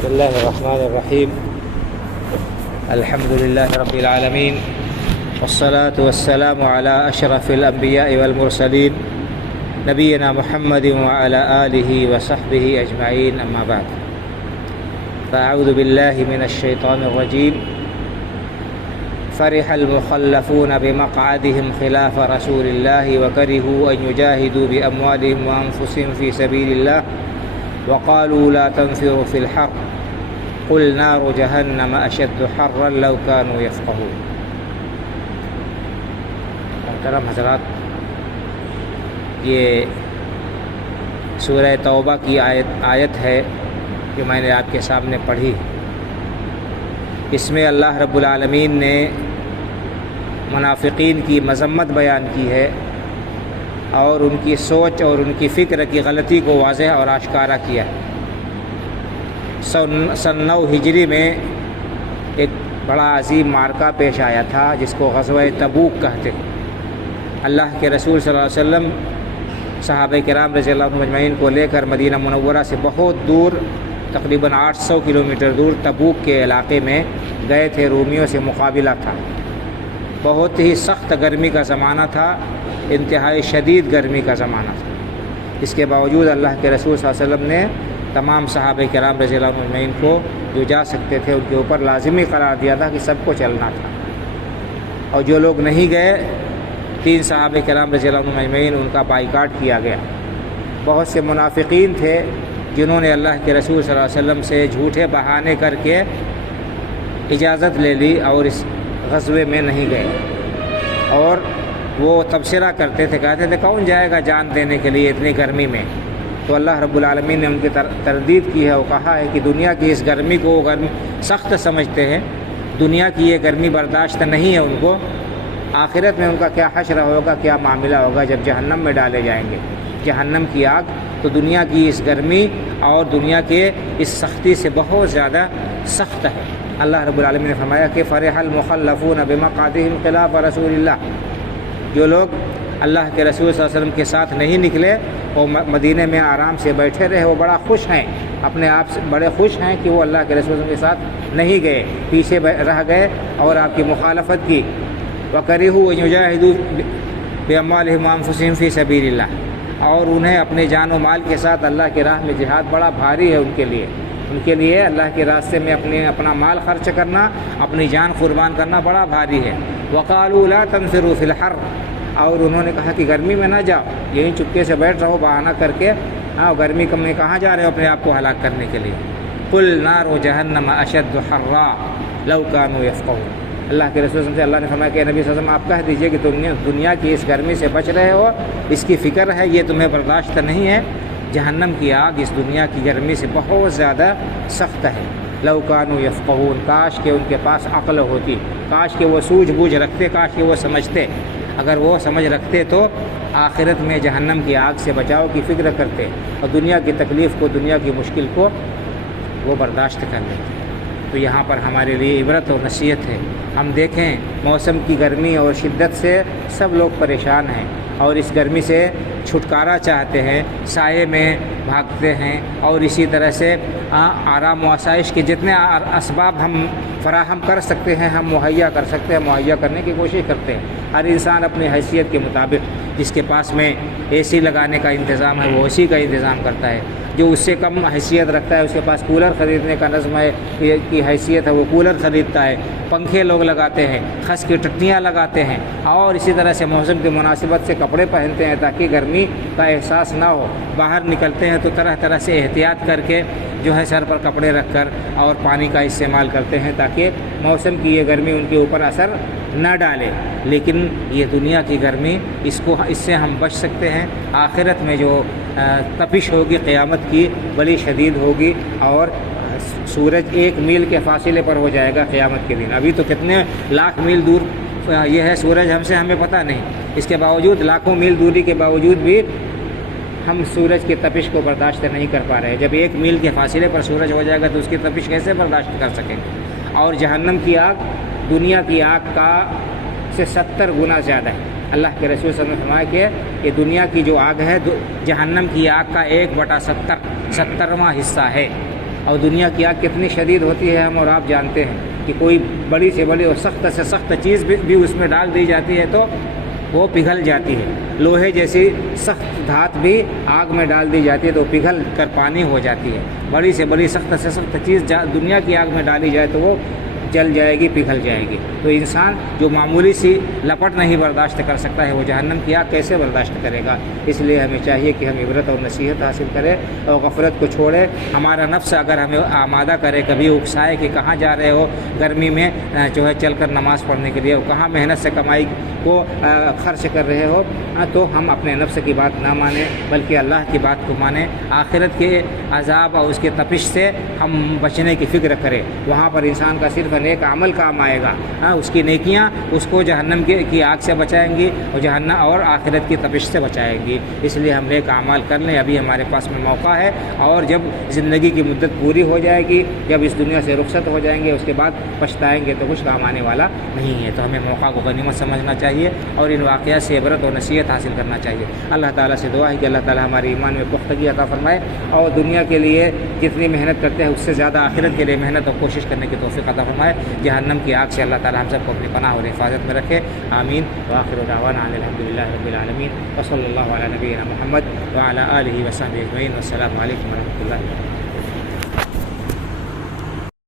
بسم الله الرحمن الرحيم. الحمد لله رب العالمين، والصلاة والسلام على أشرف الأنبياء والمرسلين نبينا محمد وعلى آله وصحبه أجمعين، أما بعد، فأعوذ بالله من الشيطان الرجيم. فرح المخلفون بمقعدهم خلاف رسول الله وكرهوا أن يجاهدوا بأموالهم وأنفسهم في سبيل الله وقالوا لا تنفروا في الحر قل نار جهنم أشد حرا لو كانوا يفقهون. محترم حضرات، یہ سورہ توبہ کی آیت ہے جو میں نے آپ کے سامنے پڑھی. اس میں اللہ رب العالمین نے منافقین کی مذمت بیان کی ہے اور ان کی سوچ اور ان کی فکر کی غلطی کو واضح اور آشکارا کیا ہے. سن 9 ہجری میں ایک بڑا عظیم معرکہ پیش آیا تھا جس کو غزوہ تبوک کہتے ہیں. اللہ کے رسول صلی اللہ علیہ وسلم صحابہ کرام رضی اللہ عنہم اجمعین کو لے کر مدینہ منورہ سے بہت دور، تقریباً 800 کلومیٹر دور تبوک کے علاقے میں گئے تھے. رومیوں سے مقابلہ تھا. بہت ہی سخت گرمی کا زمانہ تھا، انتہائی شدید گرمی کا زمانہ تھا. اس کے باوجود اللہ کے رسول صلی اللہ علیہ وسلم نے تمام صحابہ کرام رضی اللہ عنہم اجمعین کو جو جا سکتے تھے ان کے اوپر لازمی قرار دیا تھا کہ سب کو چلنا تھا. اور جو لوگ نہیں گئے، 3 صحابہ کرام رضی اللہ عنہم اجمعین، ان کا بائیکاٹ کیا گیا. بہت سے منافقین تھے جنہوں نے اللہ کے رسول صلی اللہ علیہ وسلم سے جھوٹے بہانے کر کے اجازت لے لی اور اس غزوے میں نہیں گئے. اور وہ تبصرہ کرتے تھے، کہتے تھے کون جائے گا جان دینے کے لیے اتنی گرمی میں. تو اللہ رب العالمین نے ان کی تردید کی ہے. وہ کہا ہے کہ دنیا کی اس گرمی کو وہ گرمی سخت سمجھتے ہیں، دنیا کی یہ گرمی برداشت نہیں ہے ان کو. آخرت میں ان کا کیا حشر ہوگا، کیا معاملہ ہوگا جب جہنم میں ڈالے جائیں گے، جہنم کی آگ. تو دنیا کی اس گرمی اور دنیا کے اس سختی سے بہت زیادہ سخت ہے. اللہ رب العالمین نے فرمایا کہ فرح المخلفون بمقعدهم خلاف رسول اللہ. جو لوگ اللہ کے رسول صلی اللہ علیہ وسلم کے ساتھ نہیں نکلے اور مدینے میں آرام سے بیٹھے رہے، وہ بڑا خوش ہیں، اپنے آپ سے بڑے خوش ہیں کہ وہ اللہ کے رسول صلی اللہ علیہ وسلم کے ساتھ نہیں گئے، پیچھے رہ گئے اور آپ کی مخالفت کی. وَكَرِهُوا أَن يُجَاهِدُوا بِأَمْوَالِهِمْ وَأَنفُسِهِمْ فِي سَبِيلِ اللَّهِ. اور انہیں اپنے جان و مال کے ساتھ اللہ کی راہ میں جہاد بڑا بھاری ہے ان کے لیے اللہ کے راستے میں اپنا مال خرچ کرنا، اپنی جان قربان کرنا بڑا بھاری ہے. وَقَالُوا لَا تَنْفِرُوا فِي الْحَرِّ. اور انہوں نے کہا کہ گرمی میں نہ جاؤ، یہیں چپکے سے بیٹھ رہو بہانہ کر کے. گرمی میں کہاں جا رہے ہو اپنے آپ کو ہلاک کرنے کے لیے. قُلْ نَارُ جَهَنَّمَ أَشَدُّ حَرًّا لَوْ كَانُوا يَفْقَهُونَ. اللہ کے رسول سے اللہ نے فرمایا کہ نبی صلی اللہ علیہ وسلم آپ کہہ دیجئے کہ تم دنیا کی اس گرمی سے بچ رہے ہو، اس کی فکر ہے، یہ تمہیں برداشت نہیں ہے. جہنم کی آگ اس دنیا کی گرمی سے بہت زیادہ سخت ہے. لو کانوا یفقہون. کاش کہ ان کے پاس عقل ہوتی، کاش کہ وہ سوجھ بوجھ رکھتے، کاش کہ وہ سمجھتے. اگر وہ سمجھ رکھتے تو آخرت میں جہنم کی آگ سے بچاؤ کی فکر کرتے اور دنیا کی تکلیف کو، دنیا کی مشکل کو وہ برداشت کر لیتے. تو یہاں پر ہمارے لیے عبرت اور نصیحت ہے. ہم دیکھیں موسم کی گرمی اور شدت سے سب لوگ پریشان ہیں اور اس گرمی سے چھٹکارا چاہتے ہیں، سائے میں بھاگتے ہیں اور اسی طرح سے آرام و آسائش کے جتنے اسباب ہم فراہم کر سکتے ہیں، ہم مہیا کر سکتے ہیں، مہیا کرنے کی کوشش کرتے ہیں. ہر انسان اپنی حیثیت کے مطابق، جس کے پاس میں اے سی لگانے کا انتظام ہے وہ اے سی کا انتظام کرتا ہے. جو اس سے کم حیثیت رکھتا ہے، اس کے پاس کولر خریدنے کا نظم ہے کی حیثیت ہے، وہ کولر خریدتا ہے. پنکھے لوگ لگاتے ہیں، خس کی ٹٹیاں لگاتے ہیں اور اسی طرح سے موسم کی مناسبت سے کپڑے پہنتے ہیں تاکہ گرمی کا احساس نہ ہو. باہر نکلتے ہیں تو طرح طرح سے احتیاط کر کے جو ہے سر پر کپڑے رکھ کر اور پانی کا استعمال کرتے ہیں تاکہ موسم کی یہ گرمی ان کے اوپر اثر نہ ڈالے. لیکن یہ دنیا کی گرمی، اس سے ہم بچ سکتے ہیں. آخرت میں جو تپش ہوگی قیامت کی بڑی شدید ہوگی اور سورج 1 میل کے فاصلے پر ہو جائے گا قیامت کے دن. ابھی تو کتنے لاکھ میل دور یہ ہے سورج ہم سے، ہمیں پتہ نہیں. اس کے باوجود لاکھوں میل دوری کے باوجود بھی ہم سورج کی تپش کو برداشت نہیں کر پا رہے. جب 1 میل کے فاصلے پر سورج ہو جائے گا تو اس کی تپش کیسے برداشت کر سکیں گے. اور جہنم کی آگ دنیا کی آگ کا سے 70 گنا زیادہ ہے. اللہ کے رسول صلی اللہ علیہ وسلم نے فرمایا کہ یہ دنیا کی جو آگ ہے جہنم کی آگ کا 1/70 70واں حصہ ہے. اور دنیا کی آگ کتنی شدید ہوتی ہے ہم اور آپ جانتے ہیں کہ کوئی بڑی سے بڑی اور سخت سے سخت چیز بھی اس میں ڈال دی جاتی ہے تو وہ پگھل جاتی ہے. لوہے جیسی سخت دھات بھی آگ میں ڈال دی جاتی ہے تو پگھل کر پانی ہو جاتی ہے. بڑی سے بڑی سخت سے سخت چیز دنیا کی آگ میں ڈالی جائے تو وہ جل جائے گی، پگھل جائے گی. تو انسان جو معمولی سی لپٹ نہیں برداشت کر سکتا ہے وہ جہنم کی آگ کیسے برداشت کرے گا؟ اس لیے ہمیں چاہیے کہ ہم عبرت اور نصیحت حاصل کریں اور غفلت کو چھوڑیں. ہمارا نفس اگر ہمیں آمادہ کرے، کبھی اکسائے کہ کہاں جا رہے ہو گرمی میں جو ہے چل کر نماز پڑھنے کے لیے، اور کہاں محنت سے کمائی کو خرچ کر رہے ہو، تو ہم اپنے نفس کی بات نہ مانیں بلکہ اللہ کی بات کو مانیں. آخرت کے عذاب اور اس کے تپش سے ہم بچنے کی فکر کریں. وہاں پر انسان کا صرف نیک عمل کام آئے گا. اس کی نیکیاں اس کو جہنم کی آگ سے بچائیں گی اور جہنم اور آخرت کی تپش سے بچائیں گی. اس لیے ہم نیک اعمال کر لیں، ابھی ہمارے پاس میں موقع ہے. اور جب زندگی کی مدت پوری ہو جائے گی، جب اس دنیا سے رخصت ہو جائیں گے، اس کے بعد پچھتائیں گے تو کچھ کام آنے والا نہیں ہے. تو ہمیں موقع کو غنیمت سمجھنا چاہیے اور ان واقعات سے عبرت اور نصیحت حاصل کرنا چاہیے. اللہ تعالیٰ سے دعا ہے کہ اللہ تعالیٰ ہمارے ایمان میں پختگی عطا فرمائے اور دنیا کے لیے جتنی محنت کرتے ہیں اس سے زیادہ آخرت کے لیے محنت اور کوشش کرنے کی توفیق عطا فرمائے. جہنم کی آگ سے اللہ تعالیٰ ہم سب کو اپنی پناہ اور حفاظت میں رکھے. آمین. وآخر دعوانا ان الحمد للہ رب العالمین وصلی اللہ علی نبینا محمد وعلی آلہ وصحبہ اجمعین. والسلام علیکم ورحمۃ اللہ.